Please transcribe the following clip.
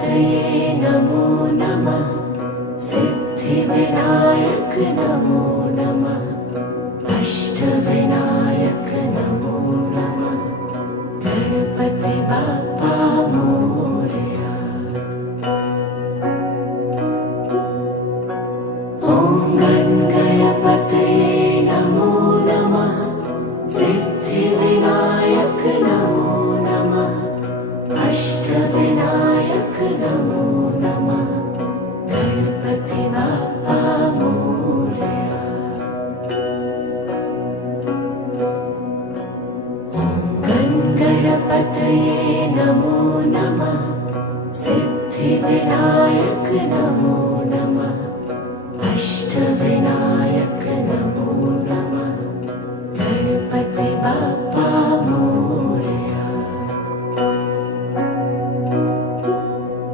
तये नमो नमः। सिद्धिविनायक नमो नमः। अष्टविनायक नमो नमः। गणपति बाप्पा मोरया। ॐ गणपतये नमो नमः। सिद्धिविनायक नमो नमः। अष्टविनायक नमो नमः। गणपति बाप्पा मोरया। ॐ गणपतये नमो नमः। सिद्धिविनायक नमो नमः। अष्टविनायक